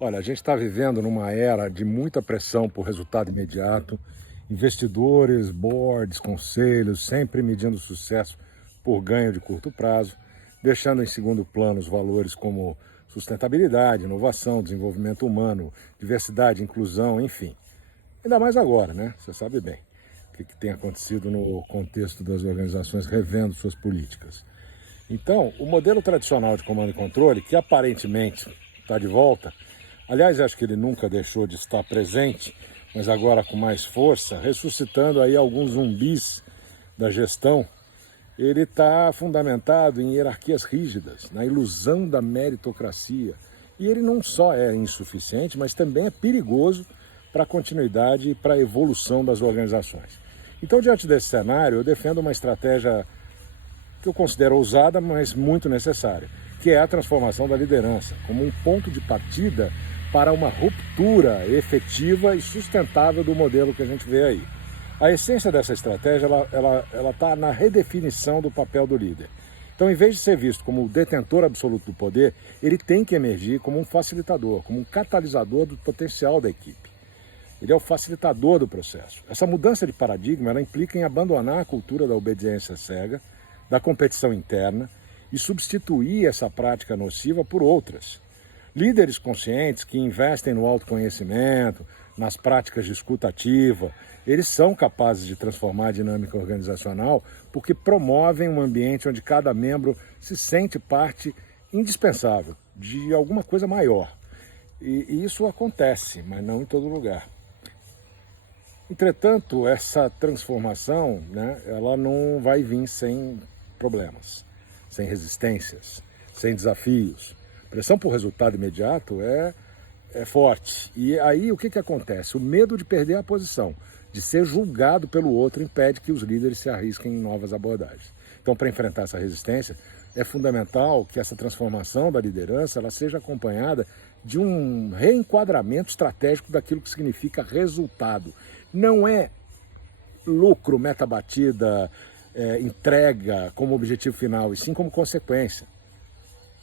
Olha, a gente está vivendo numa era de muita pressão por resultado imediato, investidores, boards, conselhos, sempre medindo sucesso por ganho de curto prazo, deixando em segundo plano os valores como sustentabilidade, inovação, desenvolvimento humano, diversidade, inclusão, enfim. Ainda mais agora, né? Você sabe bem o que tem acontecido no contexto das organizações revendo suas políticas. Então, o modelo tradicional de comando e controle, que aparentemente está de volta, aliás, acho que ele nunca deixou de estar presente, mas agora com mais força, ressuscitando aí alguns zumbis da gestão, ele está fundamentado em hierarquias rígidas, na ilusão da meritocracia. E ele não só é insuficiente, mas também é perigoso para a continuidade e para a evolução das organizações. Então, diante desse cenário, eu defendo uma estratégia que eu considero ousada, mas muito necessária, que é a transformação da liderança como um ponto de partida para uma ruptura efetiva e sustentável do modelo que a gente vê aí. A essência dessa estratégia ela está na redefinição do papel do líder. Então, em vez de ser visto como o detentor absoluto do poder, ele tem que emergir como um facilitador, como um catalisador do potencial da equipe. Ele é o facilitador do processo. Essa mudança de paradigma ela implica em abandonar a cultura da obediência cega, da competição interna e substituir essa prática nociva por outras. Líderes conscientes que investem no autoconhecimento, nas práticas de escuta ativa, eles são capazes de transformar a dinâmica organizacional porque promovem um ambiente onde cada membro se sente parte indispensável de alguma coisa maior. E isso acontece, mas não em todo lugar. Entretanto, essa transformação, ela não vai vir sem problemas, sem resistências, sem desafios. Pressão por resultado imediato é forte. E aí o que acontece? O medo de perder a posição, de ser julgado pelo outro, impede que os líderes se arrisquem em novas abordagens. Então, para enfrentar essa resistência, é fundamental que essa transformação da liderança ela seja acompanhada de um reenquadramento estratégico daquilo que significa resultado. Não é lucro, meta batida, entrega como objetivo final, e sim como consequência.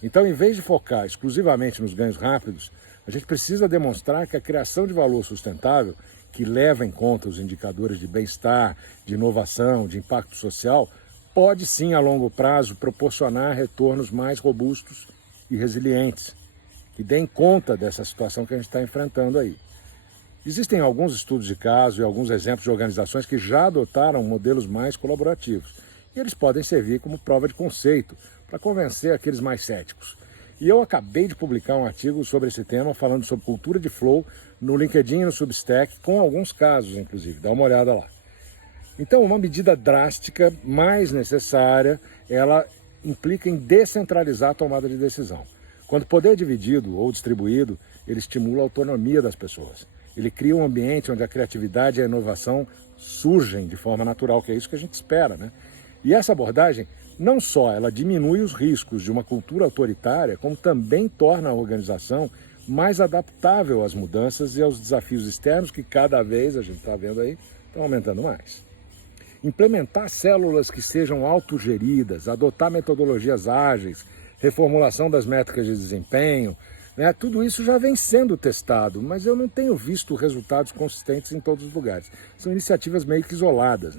Então, em vez de focar exclusivamente nos ganhos rápidos, a gente precisa demonstrar que a criação de valor sustentável, que leva em conta os indicadores de bem-estar, de inovação, de impacto social, pode sim, a longo prazo, proporcionar retornos mais robustos e resilientes, que deem conta dessa situação que a gente está enfrentando aí. Existem alguns estudos de caso e alguns exemplos de organizações que já adotaram modelos mais colaborativos. E eles podem servir como prova de conceito para convencer aqueles mais céticos. E eu acabei de publicar um artigo sobre esse tema, falando sobre cultura de flow, no LinkedIn e no Substack, com alguns casos, inclusive. Dá uma olhada lá. Então, uma medida drástica, mais necessária, ela implica em descentralizar a tomada de decisão. Quando o poder é dividido ou distribuído, ele estimula a autonomia das pessoas. Ele cria um ambiente onde a criatividade e a inovação surgem de forma natural, que é isso que a gente espera, né? E essa abordagem, não só ela diminui os riscos de uma cultura autoritária, como também torna a organização mais adaptável às mudanças e aos desafios externos que cada vez, a gente está vendo aí, estão aumentando mais. Implementar células que sejam autogeridas, adotar metodologias ágeis, reformulação das métricas de desempenho, tudo isso já vem sendo testado, mas eu não tenho visto resultados consistentes em todos os lugares. São iniciativas meio que isoladas,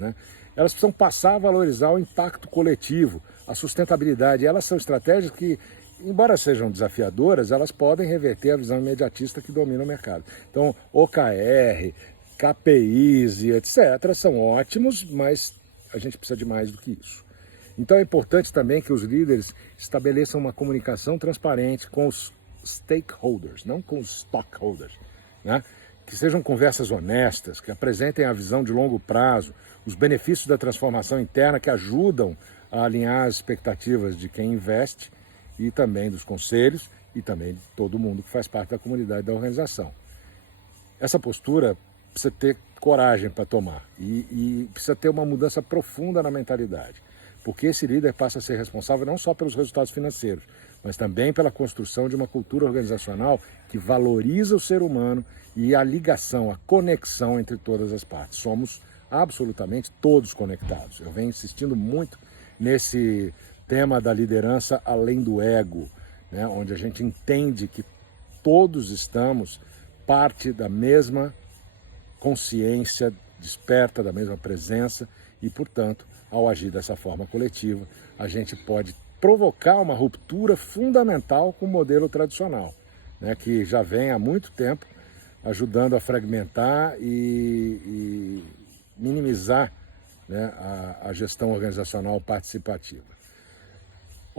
Elas precisam passar a valorizar o impacto coletivo, a sustentabilidade. Elas são estratégias que, embora sejam desafiadoras, elas podem reverter a visão imediatista que domina o mercado. Então, OKR, KPIs e etc. são ótimos, mas a gente precisa de mais do que isso. Então é importante também que os líderes estabeleçam uma comunicação transparente com os stakeholders, não com os stockholders, que sejam conversas honestas, que apresentem a visão de longo prazo, os benefícios da transformação interna que ajudam a alinhar as expectativas de quem investe e também dos conselhos e também de todo mundo que faz parte da comunidade da organização. Essa postura precisa ter coragem para tomar e precisa ter uma mudança profunda na mentalidade, porque esse líder passa a ser responsável não só pelos resultados financeiros, mas também pela construção de uma cultura organizacional que valoriza o ser humano e a ligação, a conexão entre todas as partes. Somos absolutamente todos conectados. Eu venho insistindo muito nesse tema da liderança além do ego, onde a gente entende que todos estamos parte da mesma consciência desperta, da mesma presença e, portanto, ao agir dessa forma coletiva, a gente pode provocar uma ruptura fundamental com o modelo tradicional, né, que já vem há muito tempo ajudando a fragmentar e minimizar, né, a gestão organizacional participativa.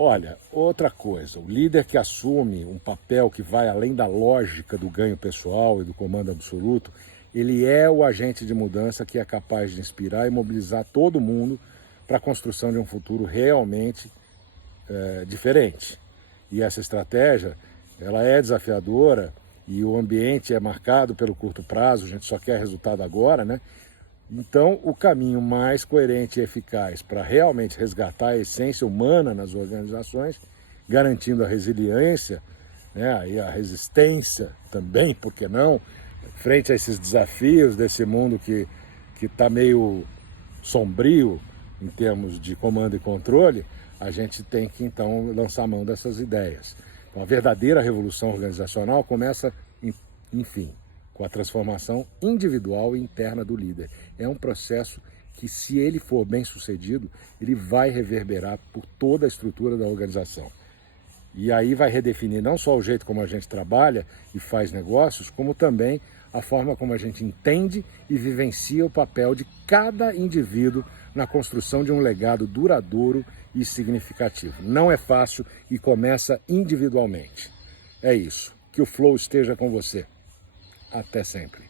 Olha, outra coisa, o líder que assume um papel que vai além da lógica do ganho pessoal e do comando absoluto, ele é o agente de mudança que é capaz de inspirar e mobilizar todo mundo para a construção de um futuro realmente diferente. E essa estratégia, ela é desafiadora e o ambiente é marcado pelo curto prazo, a gente só quer resultado agora, né? Então, o caminho mais coerente e eficaz para realmente resgatar a essência humana nas organizações, garantindo a resiliência, né, e a resistência também, por que não, frente a esses desafios desse mundo que está meio sombrio em termos de comando e controle, a gente tem que, então, lançar mão dessas ideias. Então, a verdadeira revolução organizacional começa, enfim, com a transformação individual e interna do líder. É um processo que, se ele for bem sucedido, ele vai reverberar por toda a estrutura da organização. E aí vai redefinir não só o jeito como a gente trabalha e faz negócios, como também a forma como a gente entende e vivencia o papel de cada indivíduo na construção de um legado duradouro e significativo. Não é fácil e começa individualmente. É isso. Que o flow esteja com você. Até sempre.